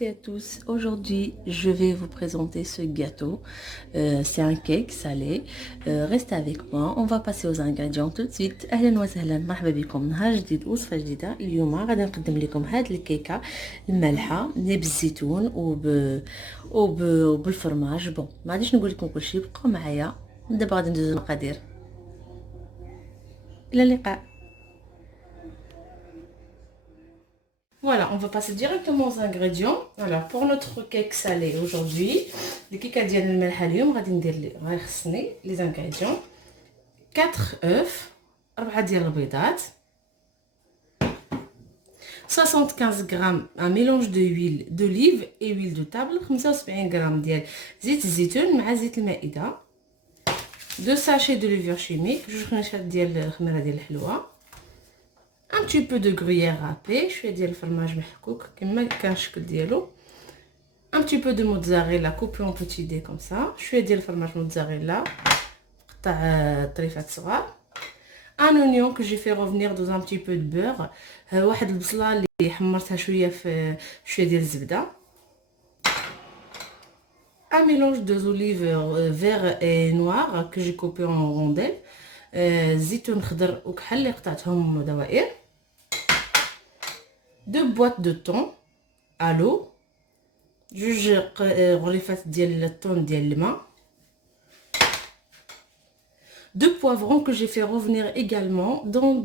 toutes et à tous, aujourd'hui je vais vous présenter ce gâteau, c'est un cake salé. Restez avec moi, on va passer aux ingrédients tout de suite. اهلا وسهلا مرحبا بكم نهار جديد وصفه جديده. اليوم غادي نقدم لكم هاد الكيكه المالحه اللي بالزيتون وبالفرماج. بون ما غاديش نقول لكم كل شيء، بقوا معايا دابا غادي ندوزو المقادير. الى اللقاء. Voilà, on va passer directement aux ingrédients. Alors, pour notre cake salé aujourd'hui, les cake ديال الملحه اليوم غادي ندير غيخصني les ingrédients 4 œufs, 4 ديال البيضات, 75 g un mélange de huile d'olive et huile de table, 75 g ديال زيت الزيتون مع زيت المائده, 2 sachets de levure chimique, جوج خناشات ديال الخميره ديال الحلوه, un petit peu de gruyère râpée, شويه ديال الفرماج محكوك كما كان الشكل ديالو, un petit peu de mozzarella coupé en petits dés comme ça, شويه ديال الفرماج موتزاريلا قطع طريفات صغار, un oignon que j'ai fait revenir dans un petit peu de beurre, واحد البصله اللي حمرتها شويه في شويه ديال الزبده, un mélange de olives vert et noir que j'ai coupé en rondelles, زيتون خضر وكحل اللي قطعتهم دوائر, 2 boîtes de thon à l'eau, جوج غريفات ديال الثوم ديال الماء, 2 poivrons que j'ai fait revenir également dans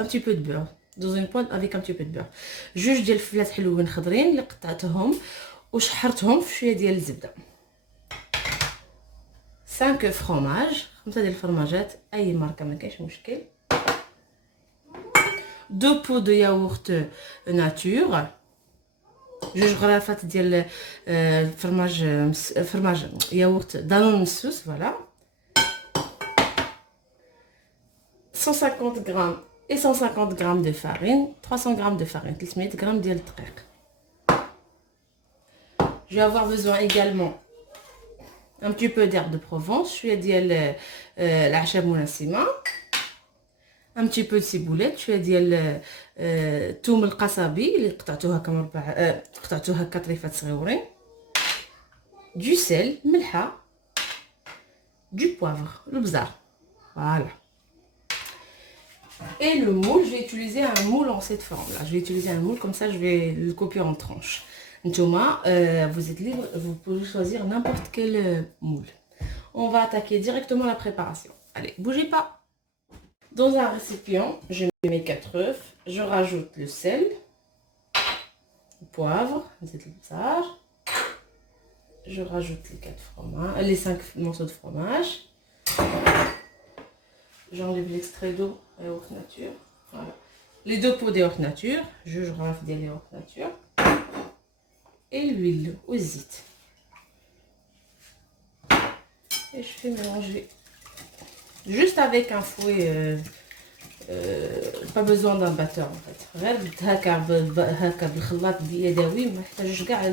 un petit peu de beurre, dans une poêle avec un petit peu de beurre, جوج ديال الفلات حلوين خضرين اللي قطعتهم وشحرتهم في شويه ديال الزبده, 5 فروماج, 5 ديال الفرماجات اي ماركه ما كاينش مشكل, 2 pots de yaourt nature, جوج غرافات ديال فرماج ياغورت دانون مسوس, فوالا, 150 g et 150 g de farine, 300 g de farine, 300 g ديال الدقيق. Je vais avoir besoin également un petit peu d'herbe de Provence, شويه ديال الأعشاب منسمة, un petit peu de ciboulette, شويه ديال الثوم القصبي اللي قطعتوها قطعتوها هكا طريفات صغيورين, du sel, ملحه, du poivre, البزار, voilà. Et le moule, je vais utiliser un moule en cette forme là, je vais utiliser un moule comme ça, je vais le couper en tranches. Ntouma, vous êtes libre, vous pouvez choisir n'importe quel moule. On va attaquer directement la préparation. Allez, bougez pas. Dans un récipient, je mets mes 4 œufs, je rajoute le sel, le poivre, je rajoute les 4 fromages, les 5 morceaux de fromage. J'enlève l'extrait d'eau et yaourt nature. Voilà. Les 2 pots de yaourt nature, je rajoute des yaourt nature. Et l'huile au zit. Et je fais mélanger. Juste avec un fouet, pas besoin d'un batteur en fait. غير هكا بالخلاط يدوي, ما يحتاجش كاع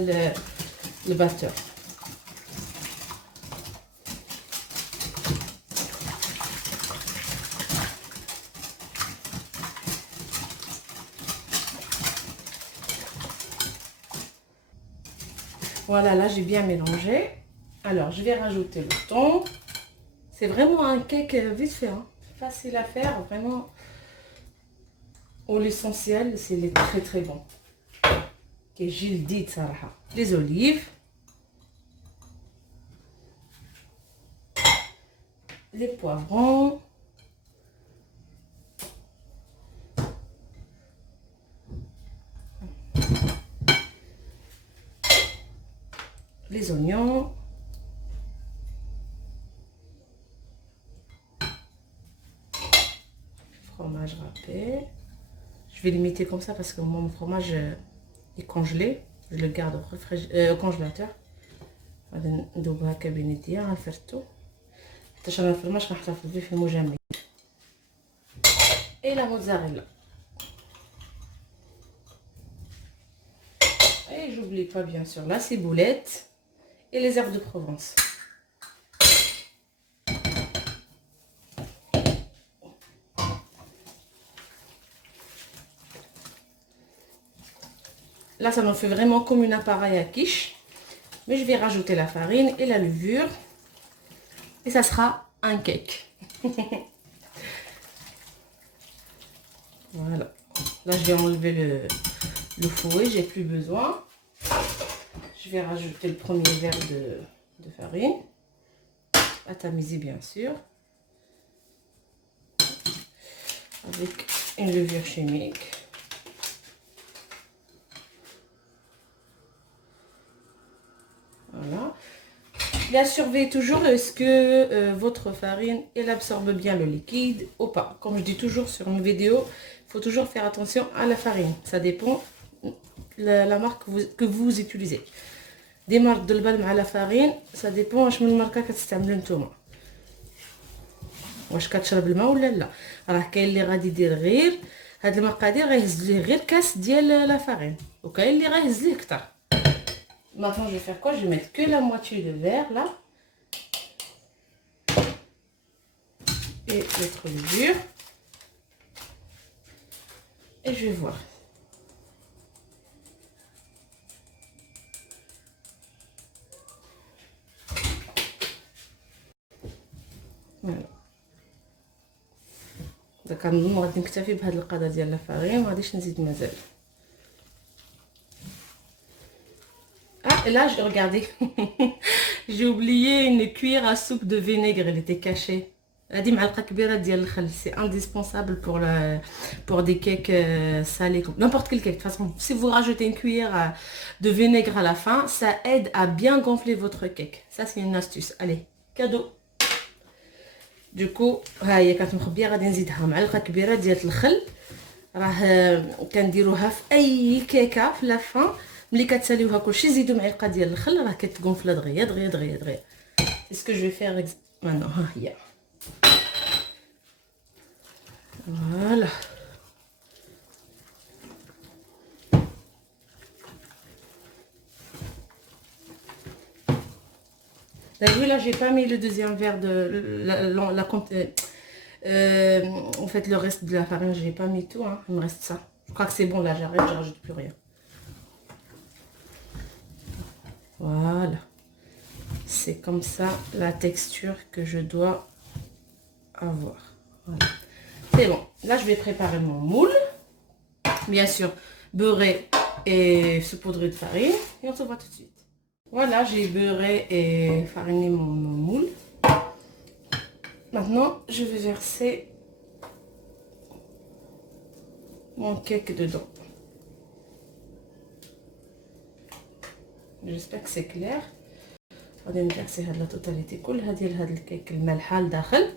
الباتور. Voilà, là j'ai bien mélangé. Alors je vais rajouter le thon. C'est vraiment un cake vite fait, hein. Facile à faire, vraiment. L'essentiel, c'est les très très bon. Les olives, les poivrons, les oignons, fromage râpé. Je vais limiter comme ça parce que mon fromage est congelé, je le garde au congélateur. غادي ندوبها هكا بين يديا, غنفرتو حتى انا الفرماج كنحتفظ به في المجمد. Et la mozzarella. Et j'oublie pas bien sûr la ciboulette et les herbes de Provence. Là, ça me fait vraiment comme une appareil à quiche. Mais je vais rajouter la farine et la levure. Et ça sera un cake. Voilà. Là, je vais enlever le fouet. J'ai plus besoin. Je vais rajouter le premier verre de farine. À tamiser, bien sûr. Avec une levure chimique. Voilà. Bien, surveillez toujours est-ce que votre farine elle absorbe bien le liquide ou pas. Comme je dis toujours sur une vidéo, il faut toujours faire attention à la farine. Ça dépend de la marque que vous utilisez. Des marques de البال مع la farine, ça dépend واش من الماركه كتستعملوا نتوما. واش كتشرب الماء ولا لا. راه كاين اللي غادي يدير غير هاد المقادير غيهز ليه غير كاس ديال لا فارين وكاين اللي غيهز ليه كتر. Maintenant, je vais faire quoi? Je vais mettre que la moitié de verre là. Et l'autre levure. Et je vais voir. Voilà. دابا كنظن غادي نكتفي بهاد القدر ديال لا فارين، ما غاديش نزيد مازال. Ah, et là, regardez, j'ai oublié une cuillère à soupe de vinaigre, elle était cachée. C'est indispensable pour des cakes salés, n'importe quel cake. De toute façon, si vous rajoutez une cuillère de vinaigre à la fin, ça aide à bien gonfler votre cake. Ça, c'est une astuce. Allez, cadeau. Du coup, هاهي كتمخبيه غادي نزيدها معلقه كبيره ديال الخل. راه كنديروها في اي كيكه في لافان. ملي كتساليوها كلشي زيدوا معلقه ديال الخل راه كتغونفلا دغيا دغيا دغيا دغيا. C'est ce que je vais faire maintenant. ها هي. Voilà. Vous avez vu là, j'ai pas mis le deuxième verre de en fait, le reste de la farine, j'ai pas mis tout. Hein. Il me reste ça. Je crois que c'est bon là, j'arrête, je rajoute plus rien. Voilà. C'est comme ça la texture que je dois avoir. Voilà. C'est bon. Là, je vais préparer mon moule. Bien sûr, beurré et saupoudré de farine. Et on se voit tout de suite. Voilà, j'ai beurré et fariné mon moule. Maintenant, je vais verser mon cake dedans. J'espère que c'est clair. غادي نفرسي هاد لا توتاليتي كلها ديال هاد الكيك المالحه لداخل.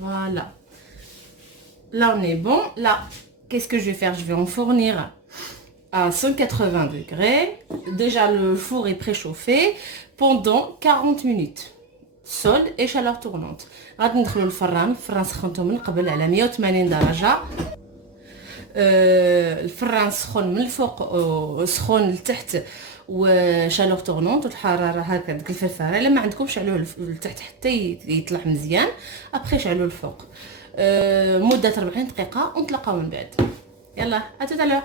Voilà. Là, on est bon. Là, qu'est-ce que je vais faire? Je vais enfournir à 180 degrés. Déjà, le four est préchauffé pendant 40 minutes. Sol et chaleur tournante. غادي ندخلوا الفران سخنته من قبل على 180 درجة. الفران سخون من الفوق سخون لتحت وشالور تورنونط والحراره هكا ديك الفرفاره. الا ما عندكمش علوه لتحت حتى يطلع مزيان. ابخي شعلوه الفوق مده 40 دقيقه ونتلاقاو من بعد. يلا اتوتالور.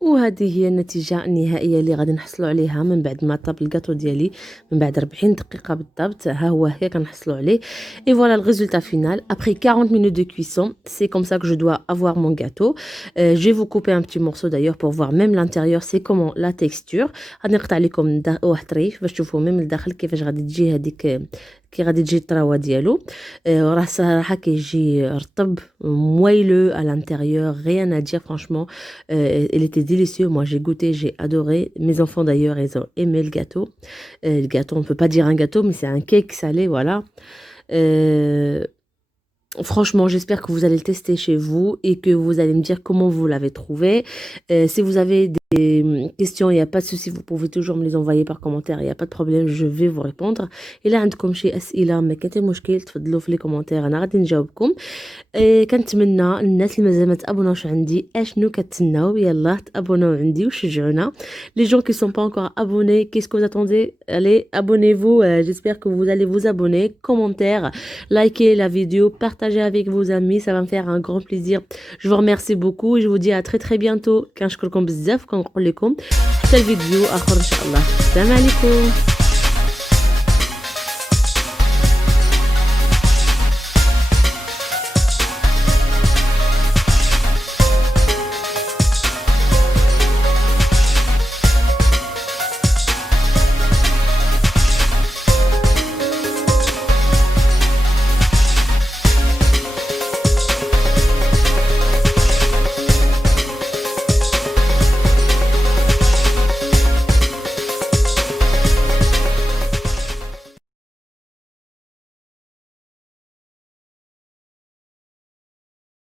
وهذه هي النتيجة النهائية اللي غادي نحصلوا عليها من بعد ما طاب الكاطو ديالي من بعد 40 دقيقة بالضبط. ها هو هكا كنحصلوا عليه. Et voilà le résultat final après 40 minutes de cuisson. C'est comme ça que je dois avoir mon gâteau. Je vais vous couper un petit morceau d'ailleurs pour voir même l'intérieur c'est comment la texture. غادي نقطع لكم واحد طريف باش تشوفوا même الداخل كيفاش غادي تجي هذيك كي غادي تجي الطراوه ديالو. راه صراحه كيجي رطب مويلو à l'intérieur, rien à dire franchement. Il était délicieux, moi j'ai goûté, j'ai adoré. Mes enfants d'ailleurs ils ont aimé le gâteau. Le gâteau, on peut pas dire un gâteau mais c'est un cake salé, voilà. Franchement, j'espère que vous allez le tester chez vous et que vous allez me dire comment vous l'avez trouvé. Si vous avez des questions, il n'y a pas de souci, vous pouvez toujours me les envoyer par commentaire, il n'y a pas de problème, je vais vous répondre. إلا عندكم شي أسئلة ما كاين حتى مشكل تفضلوا في لي كومونتير أنا غادي نجاوبكم. كنتمنى الناس اللي مازال ما تابوناوش عندي اشنو كتسناو يلا تابوناو عندي وشجعونا. Les gens qui sont pas encore abonnés, qu'est-ce que vous attendez? Allez, abonnez-vous, j'espère que vous allez vous abonner, commentaire, likez la vidéo, partagez avec vos amis, ça va me faire un grand plaisir. Je vous remercie beaucoup et je vous dis à très très bientôt. كنشكركم بزاف كنقول لكم حتى الفيديو اخر ان شاء الله. السلام عليكم.